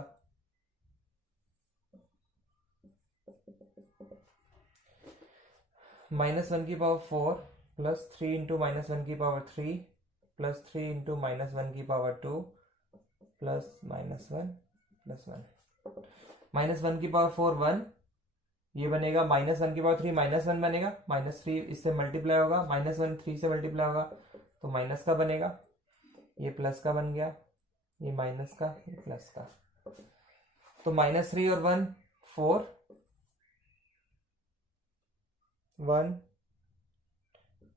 -1 की पावर 4 प्लस 3 इंटू -1 की पावर 3 प्लस 3 इंटू -1 की पावर 2 प्लस -1 प्लस 1। -1 की पावर 4 1, ये बनेगा -1 की पावर 3 -1 बनेगा, -3 इससे मल्टीप्लाई होगा, -1 3 से मल्टीप्लाई होगा तो माइनस का बनेगा, ये प्लस का बन गया, ये माइनस का, ये प्लस का। तो -3 और 1 4, 1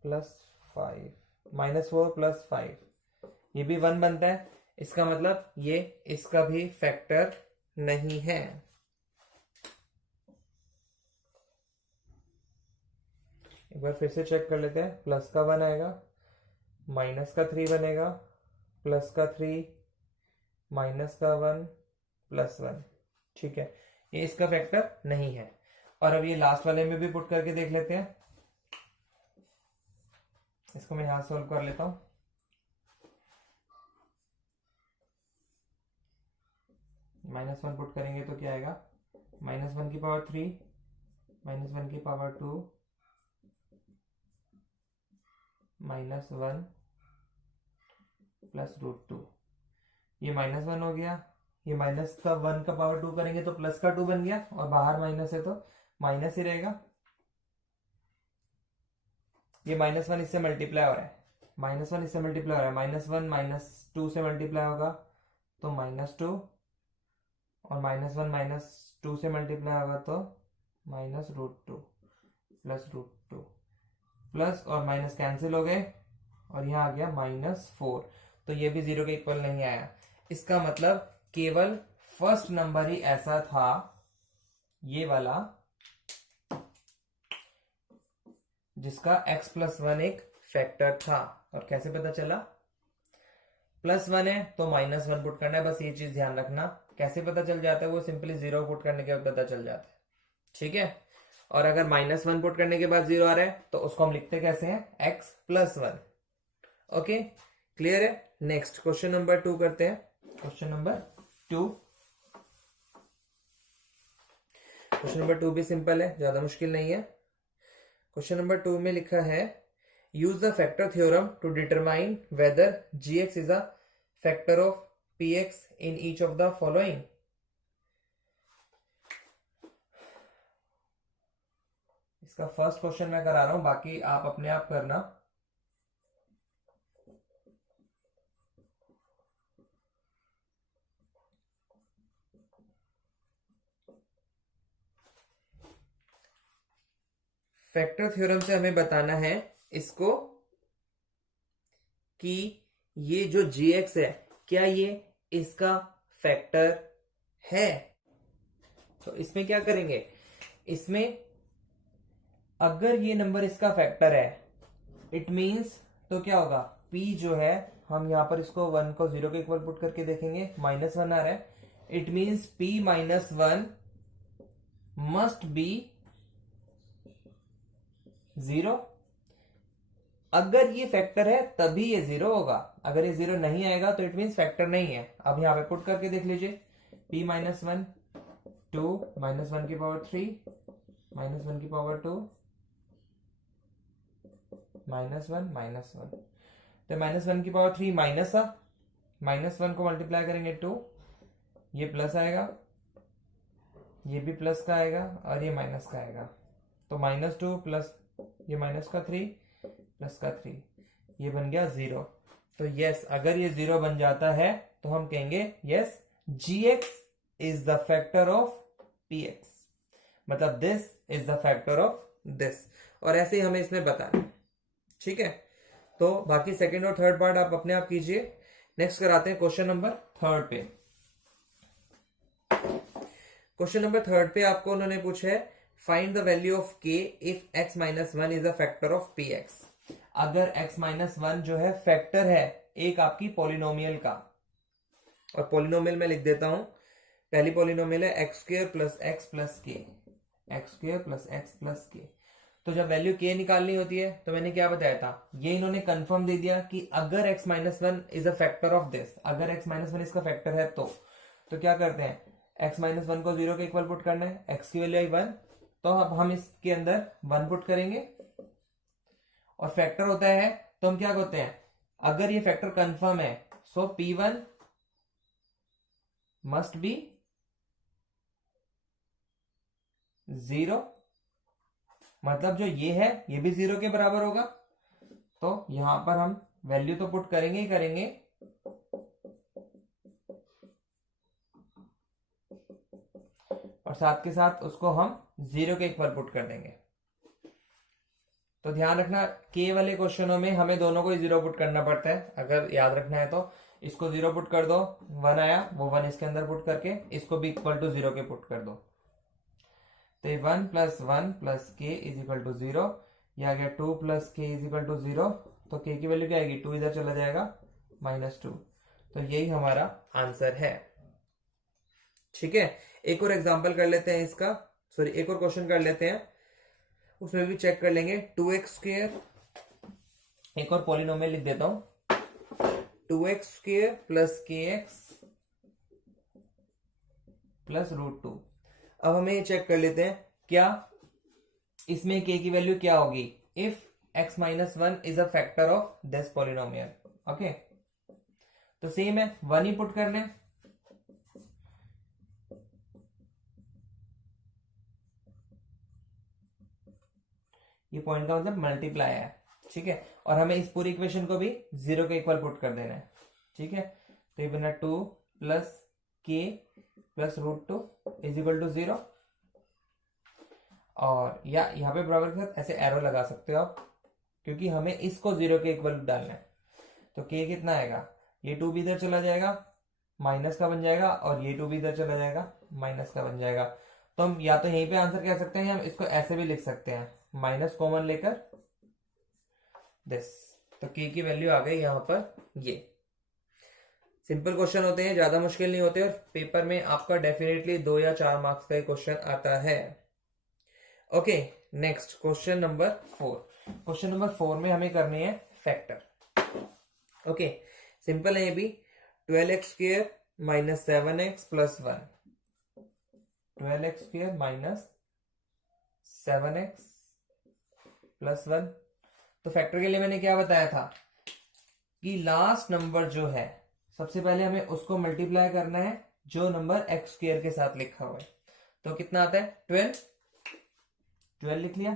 प्लस 5, -4 प्लस 5, ये भी 1 बनता है। इसका मतलब ये इसका भी फैक्टर नहीं है। एक बार फिर से चेक कर लेते हैं। प्लस का 1 आएगा, माइनस का 3 बनेगा, प्लस का 3, माइनस का 1 प्लस 1। ठीक है, ये इसका फैक्टर नहीं है। और अब ये लास्ट वाले में भी पुट करके देख लेते हैं। इसको मैं यहां सॉल्व कर लेता हूं। -1 पुट करेंगे तो क्या आएगा, -1 की पावर 3, -1 की पावर 2, -1 प्लस √2। ये -1 हो गया, ये माइनस का 1 का पावर 2 करेंगे तो प्लस का 2 बन गया, और बाहर माइनस है तो माइनस ही रहेगा। ये -1 इससे मल्टीप्लाई हो रहा है, -1 इससे मल्टीप्लाई हो रहा है, -1 -2 से मल्टीप्लाई होगा तो -2, और -1 -2 से मल्टीप्लाई होगा तो -√2 प्लस √2, प्लस और माइनस कैंसिल हो गए और यहां आ गया -4। तो ये भी 0 के इक्वल नहीं आया। इसका मतलब केवल फर्स्ट नंबर ही ऐसा था, ये वाला, जिसका x+1 एक फैक्टर था। और कैसे पता चला? +1 है तो -1 पुट करना है, बस ये चीज ध्यान रखना। कैसे पता चल जाता है? वो सिंपली 0 पुट करने के बाद पता चल जाता है, ठीक है। और अगर -1 पुट करने के बाद 0 आ रहा है तो उसको हम लिखते कैसे हैं? x+1। ओके, क्लियर है। नेक्स्ट क्वेश्चन नंबर 2 करते हैं। क्वेश्चन नंबर 2 भी सिंपल है, ज्यादा मुश्किल नहीं है। क्वेश्चन नंबर 2 में लिखा है use the factor theorem to determine whether gx is a factor of px in each of the following. इसका फर्स्ट क्वेश्चन मैं करा रहा हूं, बाकी आप अपने आप करना। फैक्टर थ्योरम से हमें बताना है इसको कि ये जो gx है क्या ये इसका फैक्टर है। तो इसमें क्या करेंगे? इसमें अगर ये नंबर इसका फैक्टर है इट मींस तो क्या होगा? p जो है, हम यहां पर इसको 1 को 0 के इक्वल पुट करके देखेंगे, -1 आ रहा है। It means p -1 must be 0। अगर ये फैक्टर है तभी ये 0 होगा, अगर ये 0 नहीं आएगा तो इट मींस फैक्टर नहीं है। अब यहां पे पुट करके देख लीजिए, p -1 2 -1 की पावर 3 -1 की पावर 2 -1 तो -1 की पावर 3 माइनस -1 को मल्टीप्लाई करेंगे 2, ये प्लस आएगा, ये भी प्लस का आएगा और ये माइनस का आएगा। तो -2 प्लस ये -3 प्लस का 3, ये बन गया 0। तो यस, अगर ये 0 बन जाता है तो हम कहेंगे yes gx is the factor of px, मतलब this is the factor of this. और ऐसे ही हमें इसमें बताना है, ठीक है। तो बाकी सेकंड और थर्ड पार्ट आप अपने आप कीजिए। नेक्स्ट कराते हैं क्वेश्चन नंबर 3 पे। क्वेश्चन नंबर 3 पे आपको उन्होंने पूछा है find the value of k if x -1 is a factor of px। अगर x -1 जो है फैक्टर है एक आपकी पॉलिनोमियल का, और पॉलिनोमियल में लिख देता हूं। पहली पॉलिनोमियल है x² + x + k, x² + x + k। तो जब वैल्यू k निकालनी होती है तो मैंने क्या बताया था, ये इन्होंने कंफर्म दे दिया कि अगर x -1 is a factor of this, अगर x -1 इसका फैक्टर है तो क्या करते हैं? x -1 को 0 के इक्वल पुट करना है, x की वैल्यू आई 1, तो अब हम इसके अंदर 1 पुट करेंगे। और फैक्टर होता है तो हम क्या करते हैं? अगर ये फैक्टर कंफर्म है सो p1 मस्ट बी 0, मतलब जो ये है ये भी 0 के बराबर होगा। तो यहां पर हम वैल्यू तो पुट करेंगे ही करेंगे, और साथ के साथ उसको हम 0 के इक्वल पुट कर देंगे। तो ध्यान रखना के वाले क्वेश्चनों में हमें दोनों को ही 0 पुट करना पड़ता है। अगर याद रखना है तो इसको 0 पुट कर दो, 1 आया, वो 1 इसके अंदर पुट करके इसको भी इक्वल टू 0 के पुट कर दो। तो 1 + 1 + k = 0, ये आ गया 2 + k = 0। तो k की वैल्यू क्या आएगी? 2 इधर चला जाएगा, -2। तो यही हमारा आंसर है, ठीक है। एक और एग्जांपल कर लेते हैं इसका, सॉरी एक और क्वेश्चन कर लेते हैं, उसमें भी चेक कर लेंगे। 2x², एक और पॉलिनोमियल लिख देता हूं, 2x² + kx + √2। अब हमें ये चेक कर लेते हैं क्या इसमें k की वैल्यू क्या होगी if x -1 is a factor of this polynomial. Okay, तो सेम है, 1 ही पुट करना है। ये पॉइंट का मतलब मल्टीप्लाई है, ठीक है। और हमें इस पूरी इक्वेशन को भी 0 के इक्वल पुट कर देना है, ठीक है। तो ये बना 2 + k + √2 = 0। और या यहाँ पे बराबर के साथ ऐसे एरो लगा सकते हो आप, क्योंकि हमें इसको 0 के इक्वल डालना है। तो k कितना आएगा? ये 2 भी इधर चला जाएगा, माइनस का बन जाएगा, और ये 2 भी इधर चला जाएगा, माइनस का बन जाएगा। तो हम या तो यहीं पे आंसर कह सकते हैं, हम इसको ऐसे भी लिख सकते हैं, माइनस कॉमन लेकर दिस। तो k की वैल्यू आ गई यहां पर ये। सिंपल क्वेश्चन होते हैं, ज्यादा मुश्किल नहीं होते, और पेपर में आपका डेफिनेटली 2 या 4 मार्क्स का क्वेश्चन आता है। Okay, next question number 4। Question number 4 में हमें करने हैं फैक्टर। ओके, सिंपल है ये भी। 12x² minus 7x plus 1, 12x² minus 7x plus 1। तो फैक्टर के लिए मैंने क्या बताया था कि लास्ट नंबर जो है सबसे पहले हमें उसको मल्टीप्लाई करना है जो नंबर x² के साथ लिखा हुआ है। तो कितना आता है 12, 12 लिख लिया।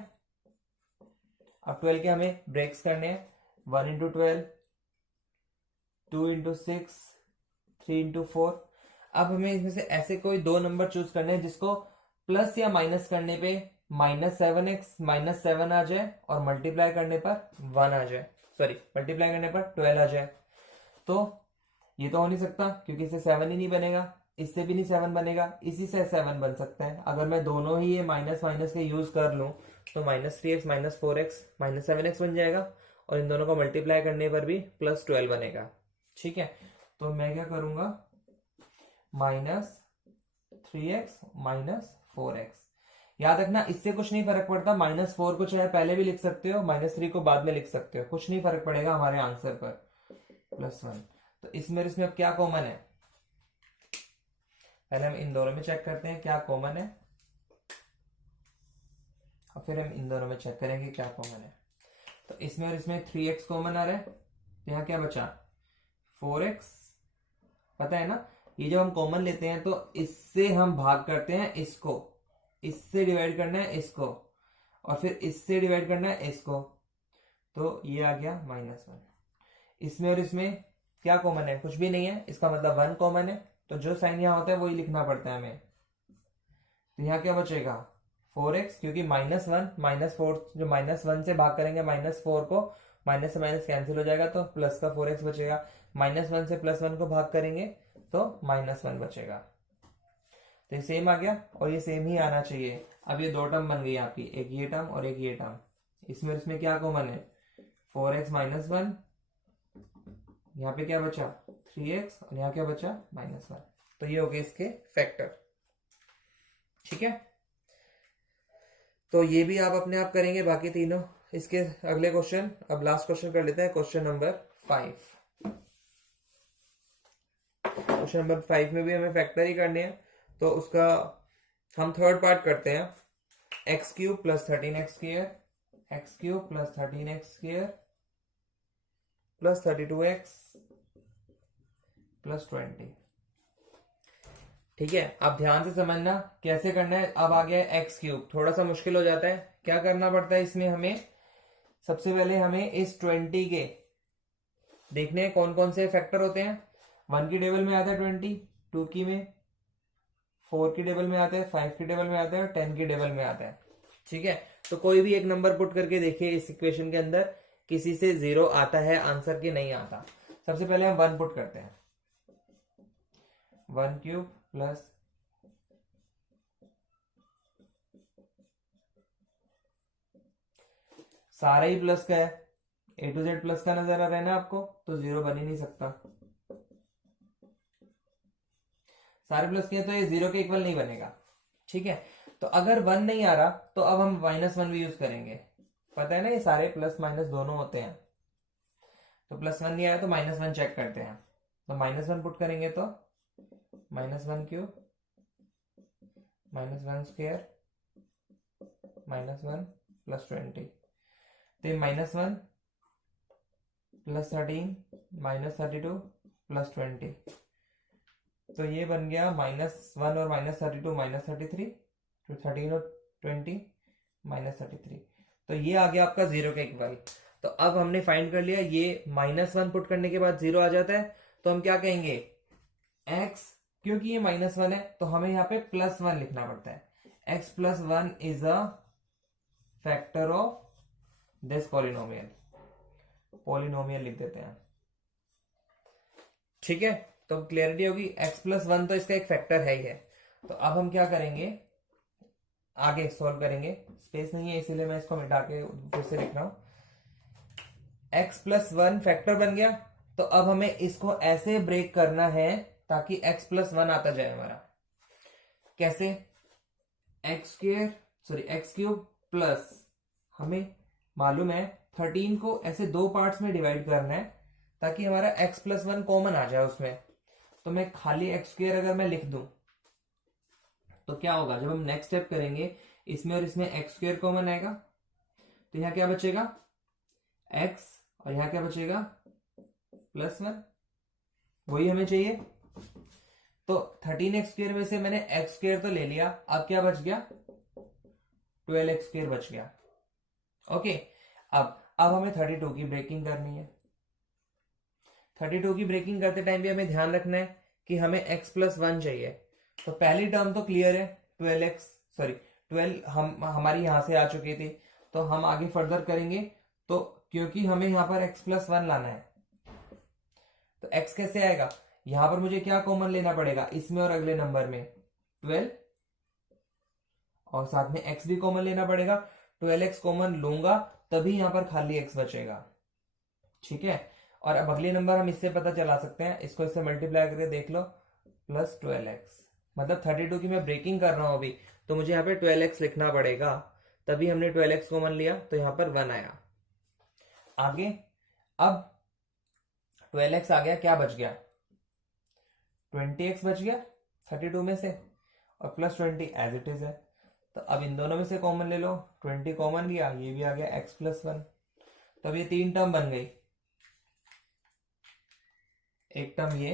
अब 12 के हमें ब्रेक्स करने हैं, 1 इंटू 12, 2 इंटू 6, 3 इंटू 4। अब हमें इसमें से ऐसे कोई दो नंबर चूज करने हैं जिसको प्लस या माइनस करने पे -7x -7 आ जाए और मल्टीप्लाई करने पर 1 आ जाए, सॉरी मल्टीप्लाई करने पर 12 आ जाए। तो ये तो हो नहीं सकता क्योंकि इससे 7 ही नहीं बनेगा, इससे भी नहीं 7 बनेगा, इसी से 7 बन सकता है। अगर मैं दोनों ही ये माइनस माइनस के यूज कर लूं तो -3x -4x -7x बन जाएगा, और इन दोनों को मल्टीप्लाई करने पर भी +12 बनेगा। ठीक है, तो मैं क्या करूंगा, -3x -4x। याद रखना इससे कुछ नहीं फर्क पड़ता, -4 को चाहे पहले भी लिख सकते हो, -3 को बाद में लिख सकते हो, कुछ नहीं फर्क पड़ेगा हमारे आंसर पर, +1। तो इसमें अब क्या कॉमन है, पहले हम इन दोनों में चेक करते हैं क्या कॉमन है, और फिर हम इन दोनों में चेक करेंगे क्या कॉमन है। तो इसमें और इसमें 3x कॉमन आ रहा है, तो यहाँ क्या बचा 4x। पता है ना, ये जब हम कॉमन लेते हैं तो इससे हम भाग करते हैं इसको, इससे डिवाइड करना है इसको, और फिर इससे डिवाइड करना है इसको, तो ये आ गया -1। इसमें और इसमें क्या कॉमन है, कुछ भी नहीं है, इसका मतलब 1 कॉमन है, तो जो साइन यहां होता है वही लिखना पड़ता है हमें। तो यहाँ क्या बचेगा 4x, क्योंकि -1 -4, जो -1 से भाग करेंगे -4 को, माइनस से माइनस कैंसिल हो जाएगा तो प्लस का 4x बचेगा। -1 से +1 को भाग करेंगे तो -1 बचेगा। तो ये सेम आ गया और ये सेम ही आना चाहिए। अब ये दो टर्म बन गई आपकी, एक ये टर्म और एक ये टर्म। इसमें इसमें क्या कॉमन है 4x -1, यहाँ पे क्या बचा 3x, और यहाँ क्या बचा -1। तो ये हो गए इसके फैक्टर। ठीक है, तो ये भी आप अपने आप करेंगे बाकी तीनों। इसके अगले क्वेश्चन, अब लास्ट क्वेश्चन कर लेते हैं, क्वेश्चन नंबर 5। क्वेश्चन नंबर 5 में भी हमें फैक्टर ही करने हैं, तो उसका हम थर्ड पार्ट करते हैं। x³ + 13x², x³ + 13x² + 32x + 20। ठीक है, आप ध्यान से समझना कैसे करना है। अब आ गया x³, थोड़ा सा मुश्किल हो जाता है। क्या करना पड़ता है इसमें, हमें सबसे पहले हमें इस 20 के देखने हैं कौन कौन से फैक्टर होते हैं। 1 की टेबल में आता है 20, 2 की में, 4 की टेबल में आता है, 5 की टेबल में आता है, और 10 की टेबल में आता है। ठीक है, तो कोई भी एक नंबर पुट करके देखिए इस इक्वेशन के अंदर, किसी से 0 आता है आंसर की नहीं आता। सबसे पहले हम 1 पुट करते हैं, 1³ + सारा ही प्लस का है, A to Z प्लस का नजर आ रहा है ना आपको, तो 0 बन ही नहीं सकता। सारे प्लस के तो ये 0 के इक्वल नहीं बनेगा। ठीक है, तो अगर 1 नहीं आ रहा तो अब हम -1 भी यूज करेंगे। पता है ना ये सारे प्लस माइनस दोनों होते हैं, तो +1 नहीं आया तो -1 चेक करते हैं। तो -1 पुट करेंगे तो -1³ -1² -1 + 20। तो ये -1 + 13 -32 + 20, तो ये बन गया -1 और -32 -33, तो 13 और 20 -33। तो ये आ गया आपका 0 के इक्वल। तो अब हमने फाइंड कर लिया, ये -1 पुट करने के बाद 0 आ जाता है, तो हम क्या कहेंगे x, क्योंकि ये -1 है तो हमें यहाँ पे +1 लिखना पड़ता है। x + 1 is a factor of this polynomial, polynomial लिख देते हैं। ठीक है, तो क्लियरिटी होगी, x + 1 तो इसका एक फैक्टर है ही है। तो अब हम क्या करेंगे, आगे सॉल्व करेंगे। स्पेस नहीं है इसीलिए मैं इसको मिटा के फिर से लिख रहा हूं। x प्लस वन फैक्टर बन गया, तो अब हमें इसको ऐसे ब्रेक करना है ताकि x प्लस वन आता जाए हमारा। कैसे? एक्स क्यूब प्लस, हमें मालूम है 13 को ऐसे दो पार्ट्स में डिवाइड करना है ताकि हमारा x प्लस वन कॉमन आ जाए उसमें। तो मैं खाली एक्स स्क्वायर अगर मैं लिख दूं तो क्या होगा, जब हम नेक्स्ट स्टेप करेंगे इसमें और इसमें एक्स स्क्वायर कॉमन आएगा, तो यहां क्या बचेगा x, और यहां क्या बचेगा प्लस वन, वही हमें चाहिए। तो 13x स्क्वायर में से मैंने x स्क्वायर तो ले लिया, अब क्या बच गया 12x स्क्वायर बच गया। ओके, अब हमें 32 की ब्रेकिंग करनी है। 32 की ब्रेकिंग करते टाइम भी हमें ध्यान रखना है कि हमें x प्लस वन चाहिए। तो पहली टर्म तो क्लियर है, 12 हमारी यहां से आ चुकी थी, तो हम आगे फर्दर करेंगे। तो क्योंकि हमें यहां पर x प्लस वन लाना है, तो x कैसे आएगा, यहां पर मुझे क्या कॉमन लेना पड़ेगा इसमें और अगले नंबर में 12, और साथ में x भी कॉमन लेना पड़ेगा। 12x कॉमन लूंगा तभी यहां पर खाली x बचेगा। ठीक है, और अब अगले नंबर हम इससे पता चला सकते हैं, इसको इससे मल्टीप्लाई करके देख लो, प्लस 12x, मतलब 32 की मैं ब्रेकिंग कर रहा हूं अभी, तो मुझे यहाँ पे 12x लिखना पड़ेगा, तभी हमने 12x कॉमन लिया तो यहाँ पर 1 आया। आगे अब 12x आ गया, क्या बच गया 20x बच गया 32 में से, और प्लस 20 एज इट इज है। तो अब इन दोनों में से कॉमन ले लो, 20 कॉमन गया, ये भी आ गया x प्लस वन। तो अब ये तीन टर्म बन गई, एक टर्म ये,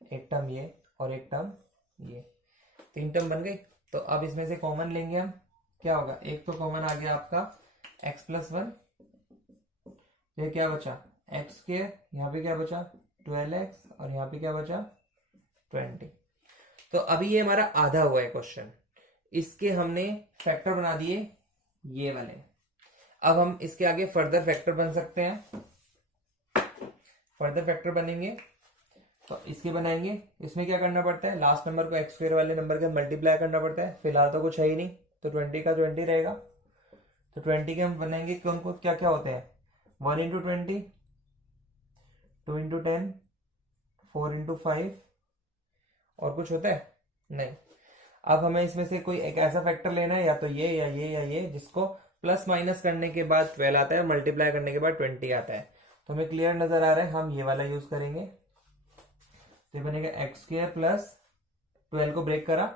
एक टर्म ये, और एक टर्म ये, तीन टर्म बन गई। तो अब इसमें से कॉमन लेंगे हम, क्या होगा, एक तो कॉमन आ गया आपका x प्लस वन, ये क्या बचा एक्स स्क्वायर, यहाँ पे क्या बचा 12x, और यहाँ पे क्या बचा 20। तो अभी ये हमारा आधा हुआ है क्वेश्चन, इसके हमने फैक्टर बना दिए ये वाले। अब हम इसके आगे फर्दर फैक्टर बन सकते हैं, फर्दर फैक्टर बनेंगे तो इसके बनाएंगे। इसमें क्या करना पड़ता है, लास्ट नंबर को एक्स स्क्वायर वाले नंबर के मल्टीप्लाई करना पड़ता है। फिलहाल तो कुछ है ही नहीं, तो 20 का 20 रहेगा। तो 20 के हम बनाएंगे कि उनको क्या क्या होते हैं, 1 इंटू 20, 2 इंटू 10, 4 इंटू 5, और कुछ होता है नहीं। अब हमें इसमें से कोई एक ऐसा फैक्टर लेना है, या तो ये या ये या ये, जिसको प्लस माइनस करने के बाद 12 आता है, मल्टीप्लाई करने के बाद 20 आता है। तो हमें क्लियर नजर आ रहा है, हम ये वाला यूज करेंगे। तो ये बनेगा एक्स स्क्वायर प्लस 12 को ब्रेक करा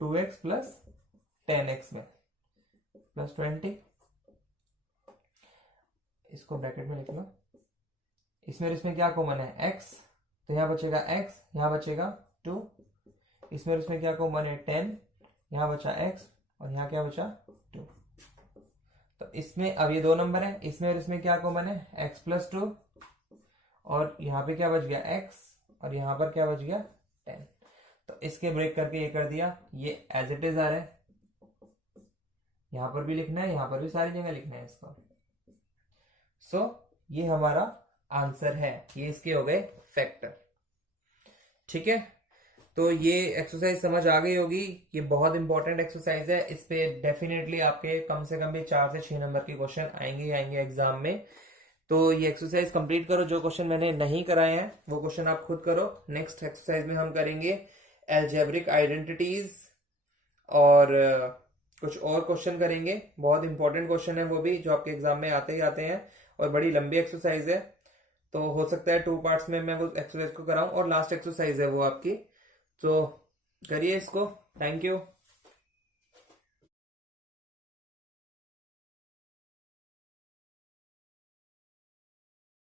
2x प्लस 10x में प्लस 20, इसको ब्रैकेट में लिख लो। इसमें और इसमें क्या कॉमन है x, तो यहां बचेगा x, यहां बचेगा 2, इसमें और इसमें क्या कॉमन है 10, यहां बचा x, और यहां क्या बचा 2। तो इसमें अब ये दो नंबर है, इसमें और इसमें क्या कॉमन है x प्लस 2, और यहाँ पे क्या बच गया x, और यहाँ पर क्या बच गया 10। तो इसके ब्रेक करके ये कर दिया, ये एज इट इज आ रहा है, यहां पर भी लिखना है, यहां पर भी सारी जगह लिखना है इसको। सो ये हमारा आंसर है, ये इसके हो गए फैक्टर। ठीक है, तो ये एक्सरसाइज समझ आ गई होगी, ये बहुत इंपॉर्टेंट एक्सरसाइज है, इस पे डेफिनेटली आपके कम से कम भी 4 से 6 नंबर के क्वेश्चन आएंगे ही आएंगे एग्जाम में। तो ये एक्सरसाइज कंप्लीट करो, जो क्वेश्चन मैंने नहीं कराए हैं वो क्वेश्चन आप खुद करो। नेक्स्ट एक्सरसाइज में हम करेंगे एल्जेब्रिक आइडेंटिटीज और कुछ और क्वेश्चन करेंगे, बहुत इंपॉर्टेंट क्वेश्चन है वो भी, जो आपके एग्जाम में आते ही आते हैं, और बड़ी लंबी एक्सरसाइज है। तो हो सकता है 2 पार्ट्स में मैं वो एक्सरसाइज को कराऊं, और लास्ट एक्सरसाइज है वो आपकी। तो करिए इसको। Thank you.